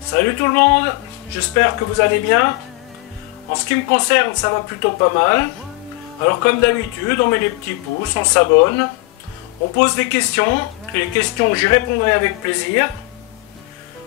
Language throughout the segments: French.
Salut tout le monde, j'espère que vous allez bien. En ce qui me concerne, ça va plutôt pas mal. Alors comme d'habitude, on met les petits pouces, on s'abonne, on pose des questions, et les questions j'y répondrai avec plaisir.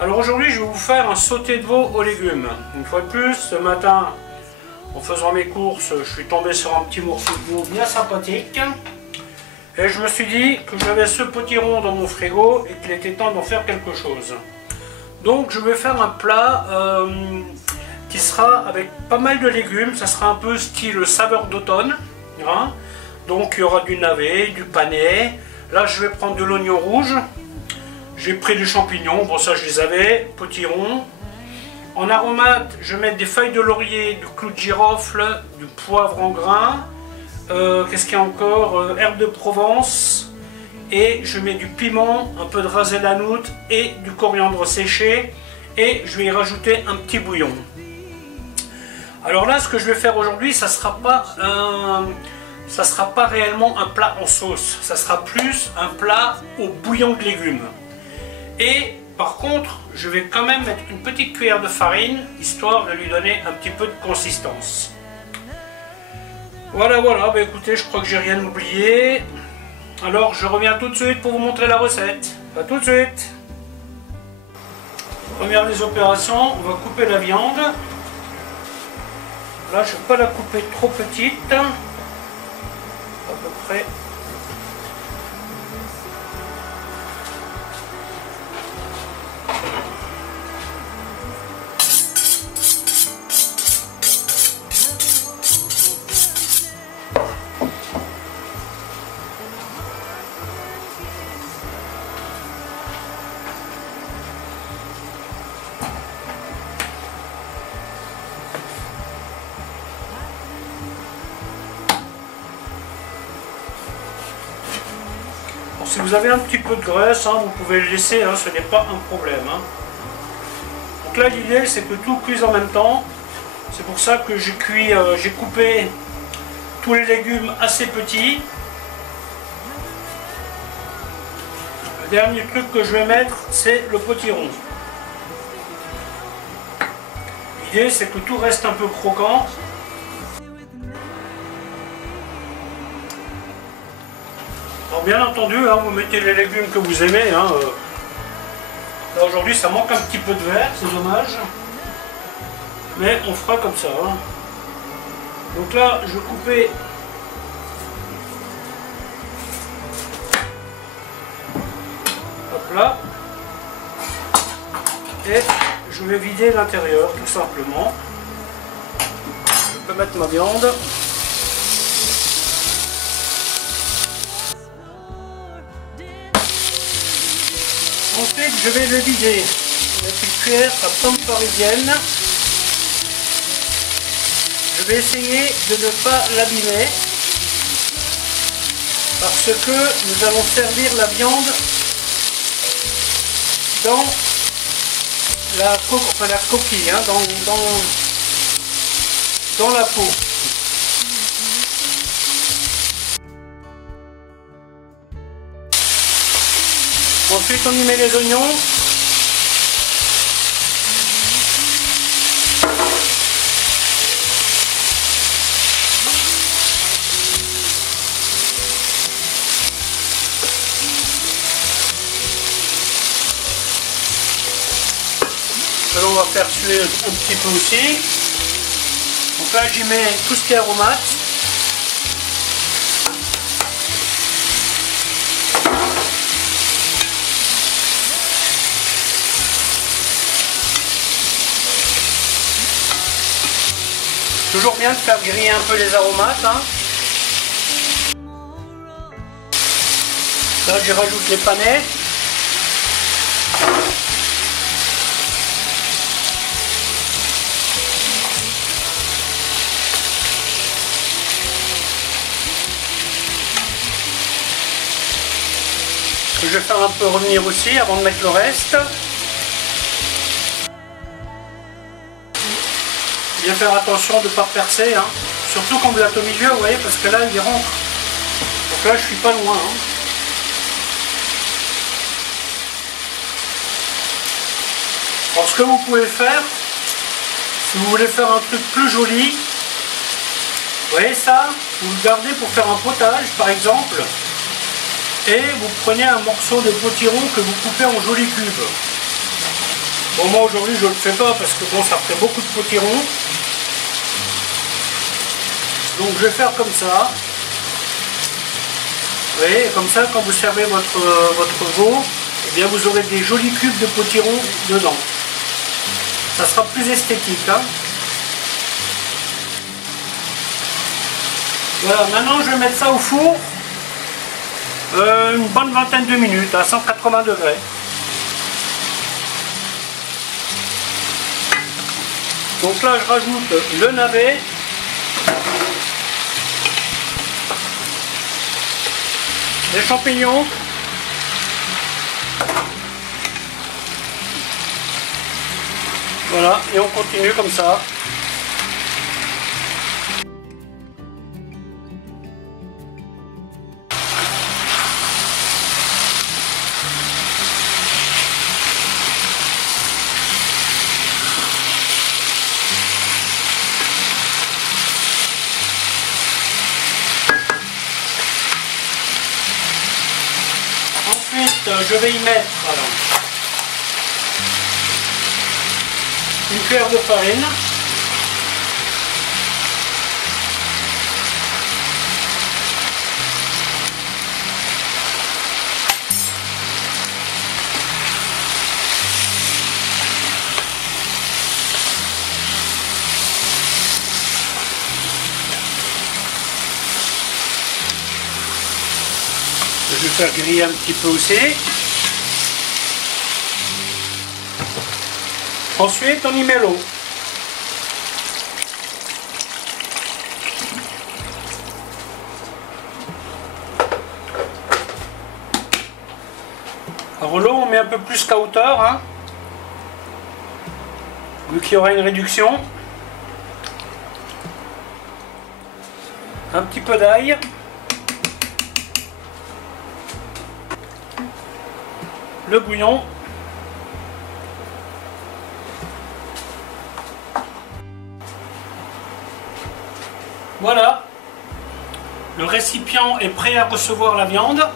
Alors aujourd'hui je vais vous faire un sauté de veau aux légumes. Une fois de plus, ce matin, en faisant mes courses, je suis tombé sur un petit morceau de veau bien sympathique. Et je me suis dit que j'avais ce potiron dans mon frigo et qu'il était temps d'en faire quelque chose. Donc je vais faire un plat qui sera avec pas mal de légumes, ça sera un peu style saveur d'automne. Hein. Donc il y aura du navet, du panais. Là je vais prendre de l'oignon rouge. J'ai pris des champignons, bon ça je les avais, potiron. En aromate, je vais mettre des feuilles de laurier, du clou de girofle, du poivre en grains. Qu'est-ce qu'il y a encore? Herbes de Provence. Et je mets du piment, un peu de rasé lanoute et du coriandre séché. Et je vais y rajouter un petit bouillon. Alors là, ce que je vais faire aujourd'hui, ça sera pas réellement un plat en sauce. Ça sera plus un plat au bouillon de légumes. Et par contre, je vais quand même mettre une petite cuillère de farine, histoire de lui donner un petit peu de consistance. Voilà, bah écoutez, je crois que j'ai rien oublié. Alors je reviens tout de suite pour vous montrer la recette. A tout de suite. Première des opérations, on va couper la viande. Là je ne vais pas la couper trop petite. À peu près. Si vous avez un petit peu de graisse, hein, vous pouvez le laisser, hein, ce n'est pas un problème. Hein. Donc là l'idée c'est que tout cuise en même temps. C'est pour ça que j'ai coupé tous les légumes assez petits. Le dernier truc que je vais mettre, c'est le potiron. L'idée c'est que tout reste un peu croquant. Alors bien entendu, hein, vous mettez les légumes que vous aimez. Hein, là aujourd'hui ça manque un petit peu de verre, c'est dommage. Mais on fera comme ça. Hein. Donc là je vais couper hop là. Et je vais vider l'intérieur tout simplement. Je peux mettre ma viande. Ensuite, je vais le vider avec une cuillère à pomme parisienne. Je vais essayer de ne pas l'abîmer parce que nous allons servir la viande dans la coquille, hein, dans la peau. Ensuite on y met les oignons. Que l'on va faire suer un petit peu aussi. Donc là j'y mets tout ce qui est aromate. Toujours bien de faire griller un peu les aromates. Hein. Là, je rajoute les panais. Que je vais faire un peu revenir aussi avant de mettre le reste. Bien faire attention de ne pas percer, hein. Surtout quand vous êtes au milieu, vous voyez, parce que là il rentre. Donc là je suis pas loin. Hein. Alors ce que vous pouvez faire, si vous voulez faire un truc plus joli, vous voyez ça, vous le gardez pour faire un potage par exemple, et vous prenez un morceau de potiron que vous coupez en jolis cubes. Bon, moi aujourd'hui je ne le fais pas parce que bon, ça ferait beaucoup de potiron. Donc je vais faire comme ça. Vous voyez, comme ça quand vous servez votre veau, eh bien vous aurez des jolis cubes de potiron dedans. Ça sera plus esthétique. Hein. Voilà, maintenant je vais mettre ça au four une bonne vingtaine de minutes à 180 degrés. Donc là je rajoute le navet. Les champignons. Voilà, et on continue comme ça. Ensuite, je vais y mettre une cuillère de farine. Je vais faire griller un petit peu aussi. Ensuite, on y met l'eau. Alors l'eau, on met un peu plus qu'à hauteur, hein, vu qu'il y aura une réduction. Un petit peu d'ail. Le bouillon. Voilà, le récipient est prêt à recevoir la viande.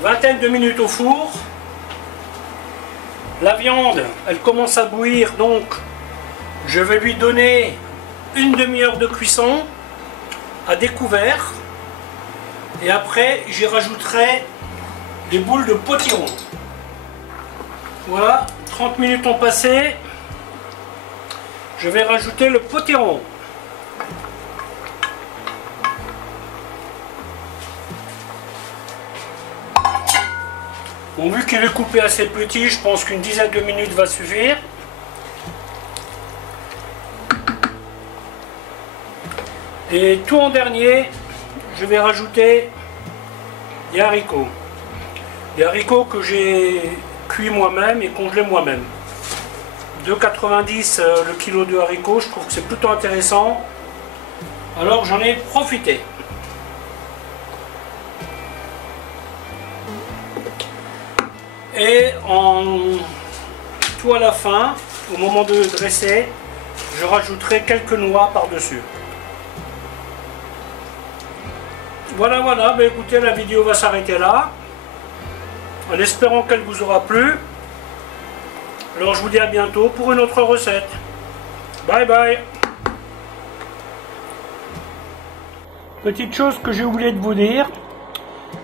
Vingtaine de minutes au four. La viande, elle commence à bouillir, donc je vais lui donner une demi-heure de cuisson à découvert. Et après, j'y rajouterai des boules de potiron. Voilà, 30 minutes ont passé. Je vais rajouter le potiron. Bon, vu qu'il est coupé assez petit, je pense qu'une dizaine de minutes va suffire. Et tout en dernier, je vais rajouter des haricots. Des haricots que j'ai cuits moi-même et congelés moi-même. 2,90 le kilo de haricots, je trouve que c'est plutôt intéressant. Alors j'en ai profité. Et tout à la fin, au moment de dresser, je rajouterai quelques noix par-dessus. Voilà, ben écoutez, la vidéo va s'arrêter là. En espérant qu'elle vous aura plu. Alors je vous dis à bientôt pour une autre recette. Bye bye. Petite chose que j'ai oublié de vous dire,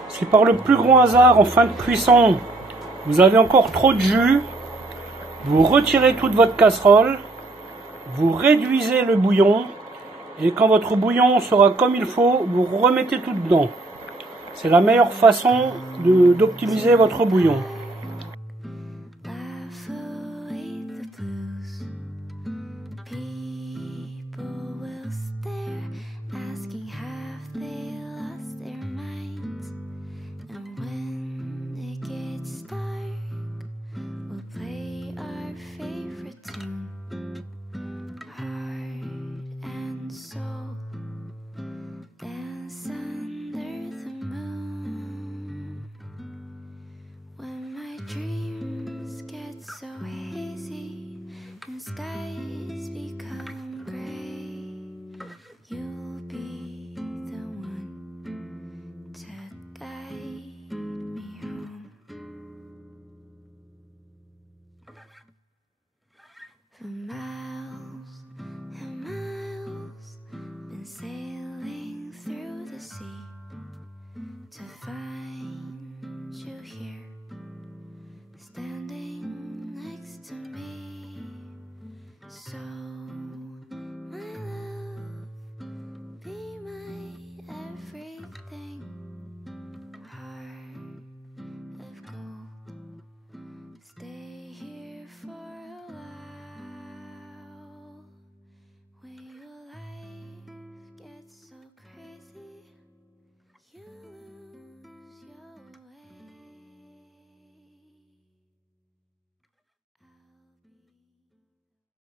si par le plus grand hasard en fin de cuisson, vous avez encore trop de jus, vous retirez toute votre casserole, vous réduisez le bouillon, et quand votre bouillon sera comme il faut, vous remettez tout dedans. C'est la meilleure façon d'optimiser votre bouillon.